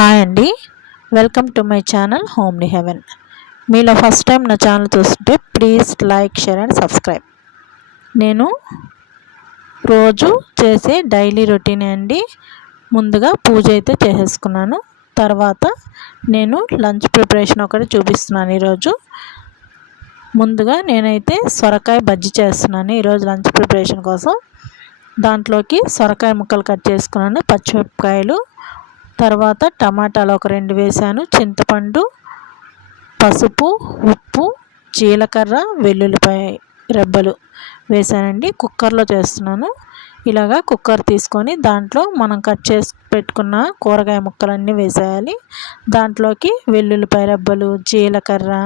Hi అండి, welcome to my channel homely heaven. మీలో first time నా ఛానల్ చూస్తుంటే please like, share and subscribe. నేను రోజు చేసే డైలీ రొటీన్ అండి. ముందుగా పూజ అయితే చేసేసుకున్నాను. తర్వాత నేను లంచ్ ప్రిపరేషన్ ఒకటి చూపిస్తున్నాను ఈరోజు. ముందుగా నేనైతే సొరకాయ బజ్జీ చేస్తున్నాను ఈరోజు లంచ్ ప్రిపరేషన్ కోసం. దాంట్లోకి సొరకాయ ముక్కలు కట్ చేసుకున్నాను, పచ్చిమిరపకాయలు, తర్వాత టమాటాలు ఒక 2 వేసాను, చింతపండు, పసుపు, ఉప్పు, జీలకర్ర, వెల్లుల్లిపాయ రెబ్బలు వేసానండి. కుక్కర్లో చేస్తున్నాను. ఇలాగా కుక్కర్ తీసుకొని దాంట్లో మనం కట్ చేసి పెట్టుకున్న కూరగాయ ముక్కలన్నీ వేసేయాలి. దాంట్లోకి వెల్లుల్లిపాయ రెబ్బలు, జీలకర్ర,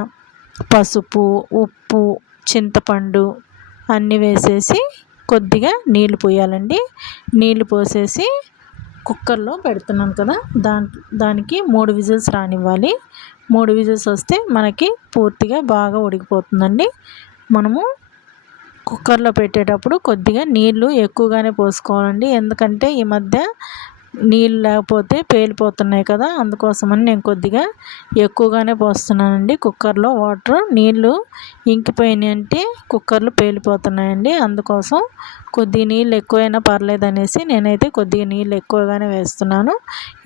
పసుపు, ఉప్పు, చింతపండు అన్నీ వేసేసి కొద్దిగా నీళ్లు పోయాలండి. నీళ్లు పోసేసి కుక్కర్లో పెడుతున్నాను కదా, దానికి 3 విజిల్స్ రానివ్వాలి. 3 విజిల్స్ వస్తే మనకి పూర్తిగా బాగా ఉడికిపోతుందండి. మనము కుక్కర్లో పెట్టేటప్పుడు కొద్దిగా నీళ్లు ఎక్కువగానే పోసుకోవాలండి. ఎందుకంటే ఈ మధ్య నీళ్ళు లేకపోతే పేలిపోతున్నాయి కదా, అందుకోసమని నేను కొద్దిగా ఎక్కువగానే పోస్తున్నానండి. కుక్కర్లో వాటర్ నీళ్ళు ఇంకిపోయినాయి అంటే కుక్కర్లు పేలిపోతున్నాయండి. అందుకోసం కొద్దిగా నీళ్ళు ఎక్కువైనా పర్లేదు అనేసి నేనైతే కొద్దిగా నీళ్ళు ఎక్కువగానే వేస్తున్నాను.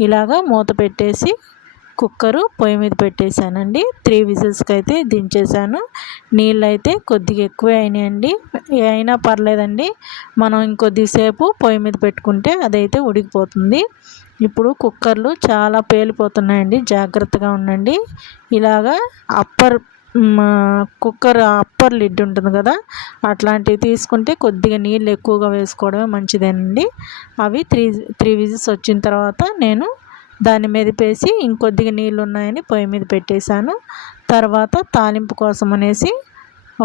ఇలాగా మూత పెట్టేసి కుక్కరు పొయ్యి మీద పెట్టేశానండి. 3 విజిల్స్కి అయితే దించేసాను. నీళ్ళు అయితే కొద్దిగా ఎక్కువే అయినాయండి, అయినా పర్లేదండి. మనం ఇంకొద్దిసేపు పొయ్యి మీద పెట్టుకుంటే అదైతే ఉడికిపోతుంది. ఇప్పుడు కుక్కర్లు చాలా పేలిపోతున్నాయండి, జాగ్రత్తగా ఉండండి. ఇలాగా కుక్కర్ అప్పర్ లిడ్ ఉంటుంది కదా, అట్లాంటివి తీసుకుంటే కొద్దిగా నీళ్ళు ఎక్కువగా వేసుకోవడమే మంచిదేనండి. అవి త్రీ విజిల్స్ వచ్చిన తర్వాత నేను దాన్ని మెదిపేసి ఇంకొద్దిగా నీళ్ళు ఉన్నాయని పొయ్యి మీద పెట్టేశాను. తర్వాత తాలింపు కోసం అనేసి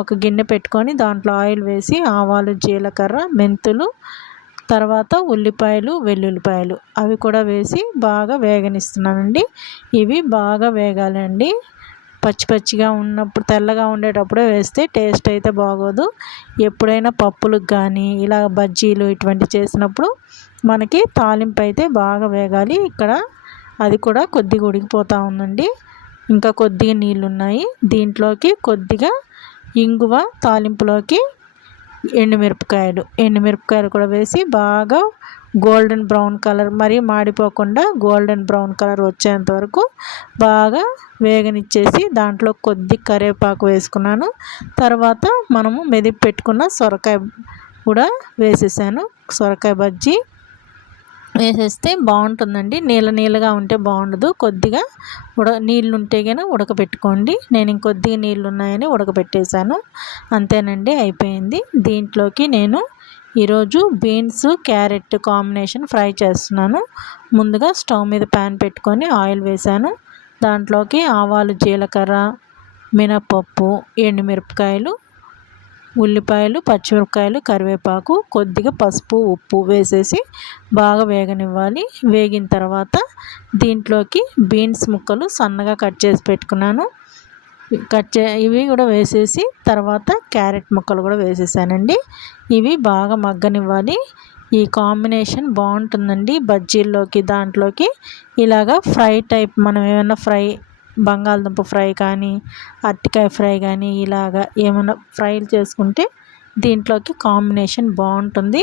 ఒక గిన్నె పెట్టుకొని దాంట్లో ఆయిల్ వేసి ఆవాలు, జీలకర్ర, మెంతులు, తర్వాత ఉల్లిపాయలు, వెల్లుల్లిపాయలు అవి కూడా వేసి బాగా వేగనిస్తున్నానండి. ఇవి బాగా వేగాలండి. పచ్చి పచ్చిగా ఉన్నప్పుడు, తెల్లగా ఉండేటప్పుడే వేస్తే టేస్ట్ అయితే బాగోదు. ఎప్పుడైనా పప్పులకు కానీ ఇలా బజ్జీలు ఇటువంటి చేసినప్పుడు మనకి తాలింపు అయితే బాగా వేగాలి. ఇక్కడ అది కూడా కొద్దిగా ఉడికిపోతూ ఉందండి. ఇంకా కొద్దిగా నీళ్ళు ఉన్నాయి. దీంట్లోకి కొద్దిగా ఇంగువ, తాలింపులోకి ఎండుమిరపకాయలు కూడా వేసి బాగా గోల్డెన్ బ్రౌన్ కలర్, మరీ మాడిపోకుండా గోల్డెన్ బ్రౌన్ కలర్ వచ్చేంత వరకు బాగా వేగనిచ్చేసి దాంట్లో కొద్ది కరివేపాకు వేసుకున్నాను. తర్వాత మనము మెదిపి పెట్టుకున్న సొరకాయ కూడా వేసేసాను. సొరకాయ బజ్జీ వేసేస్తే బాగుంటుందండి. నీళ్ళగా ఉంటే బాగుండదు. కొద్దిగా నీళ్ళు ఉంటే కనుక ఉడకబెట్టుకోండి. నేను ఇంకొద్దిగా నీళ్ళు ఉన్నాయని ఉడకబెట్టేశాను. అంతేనండి, అయిపోయింది. దీంట్లోకి నేను ఈరోజు బీన్స్, క్యారెట్ కాంబినేషన్ ఫ్రై చేస్తున్నాను. ముందుగా స్టవ్ మీద ప్యాన్ పెట్టుకొని ఆయిల్ వేసాను. దాంట్లోకి ఆవాలు, జీలకర్ర, మినపప్పు, ఎండుమిరపకాయలు, ఉల్లిపాయలు, పచ్చిమిరపకాయలు, కరివేపాకు, కొద్దిగా పసుపు, ఉప్పు వేసేసి బాగా వేగనివ్వాలి. వేగిన తర్వాత దీంట్లోకి బీన్స్ ముక్కలు సన్నగా కట్ చేసి పెట్టుకున్నాను, ఇవి కూడా వేసేసి తర్వాత క్యారెట్ ముక్కలు కూడా వేసేసానండి. ఇవి బాగా మగ్గనివ్వాలి. ఈ కాంబినేషన్ బాగుంటుందండి బజ్జీల్లోకి. దాంట్లోకి ఇలాగా ఫ్రై టైప్, మనం ఏమైనా బంగాళదుంప ఫ్రై కానీ, అరటికాయ ఫ్రై కానీ ఇలాగా ఏమైనా ఫ్రైలు చేసుకుంటే దీంట్లోకి కాంబినేషన్ బాగుంటుంది.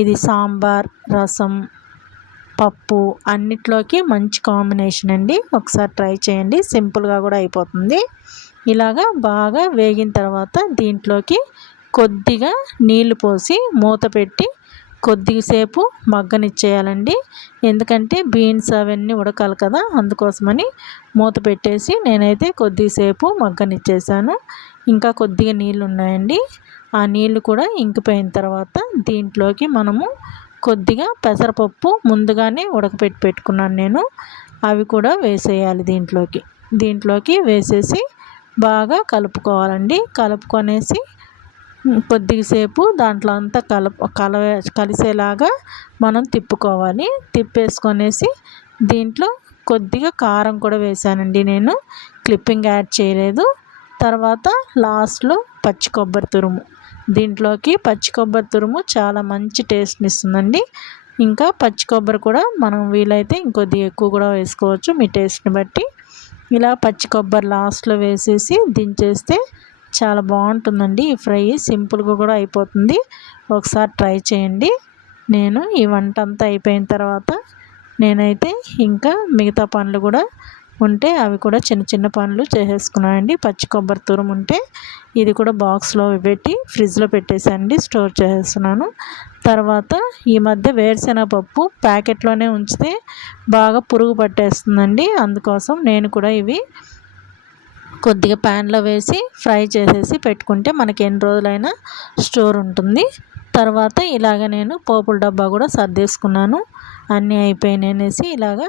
ఇది సాంబార్, రసం, పప్పు అన్నిట్లోకి మంచి కాంబినేషన్ అండి. ఒకసారి ట్రై చేయండి, సింపుల్గా కూడా అయిపోతుంది. ఇలాగా బాగా వేగిన తర్వాత దీంట్లోకి కొద్దిగా నీళ్లు పోసి మూత పెట్టి కొద్దిసేపు మగ్గనిచ్చేయాలండి. ఎందుకంటే బీన్స్ అవన్నీ ఉడకాలి కదా, అందుకోసమని మూత పెట్టేసి నేనైతే కొద్దిసేపు మగ్గనిచ్చేసాను. ఇంకా కొద్దిగా నీళ్ళు ఉన్నాయండి. ఆ నీళ్ళు కూడా ఇంకిపోయిన తర్వాత దీంట్లోకి మనము కొద్దిగా పెసరపప్పు ముందుగానే ఉడకపెట్టి పెట్టుకున్నాను నేను, అవి కూడా వేసేయాలి. దీంట్లోకి వేసేసి బాగా కలుపుకోవాలండి. కలుపుకొనేసి కొద్దిసేపు దాంట్లో అంతా కలిసేలాగా మనం తిప్పుకోవాలి. తిప్పేసుకొనేసి దీంట్లో కొద్దిగా కారం కూడా వేసానండి, నేను క్లిప్పింగ్ యాడ్ చేయలేదు. తర్వాత లాస్ట్లో పచ్చి కొబ్బరి తురుము, దీంట్లోకి పచ్చి కొబ్బరి తురుము చాలా మంచి టేస్ట్ని ఇస్తుందండి. ఇంకా పచ్చి కొబ్బరి కూడా మనం వీలైతే ఇంకొద్దిగా ఎక్కువ కూడా వేసుకోవచ్చు మీ టేస్ట్ని బట్టి. ఇలా పచ్చి కొబ్బరి లాస్ట్లో వేసేసి దించేస్తే చాలా బాగుంటుందండి ఈ ఫ్రై. సింపుల్గా కూడా అయిపోతుంది. ఒకసారి ట్రై చేయండి. నేను ఈ వంట అంతా అయిపోయిన తర్వాత నేనైతే ఇంకా మిగతా పనులు కూడా ఉంటే అవి కూడా చిన్న చిన్న పనులు చేసేసుకున్నానండి. పచ్చి కొబ్బరి తురుము ఉంటే ఇది కూడా బాక్స్లో పెట్టి ఫ్రిడ్జ్లో పెట్టేసానండి, స్టోర్ చేసేస్తున్నాను. తర్వాత ఈ మధ్య వేరుశెనగపప్పు ప్యాకెట్లోనే ఉంచితే బాగా పురుగు పట్టేస్తుందండి. అందుకోసం నేను కూడా ఇవి కొద్దిగా ప్యాన్లో వేసి ఫ్రై చేసేసి పెట్టుకుంటే మనకి ఎన్ని రోజులైనా స్టోర్ ఉంటుంది. తర్వాత ఇలాగ నేను పోపుల డబ్బా కూడా సర్దేసుకున్నాను. అన్నీ అయిపోయినాయి అనేసి ఇలాగా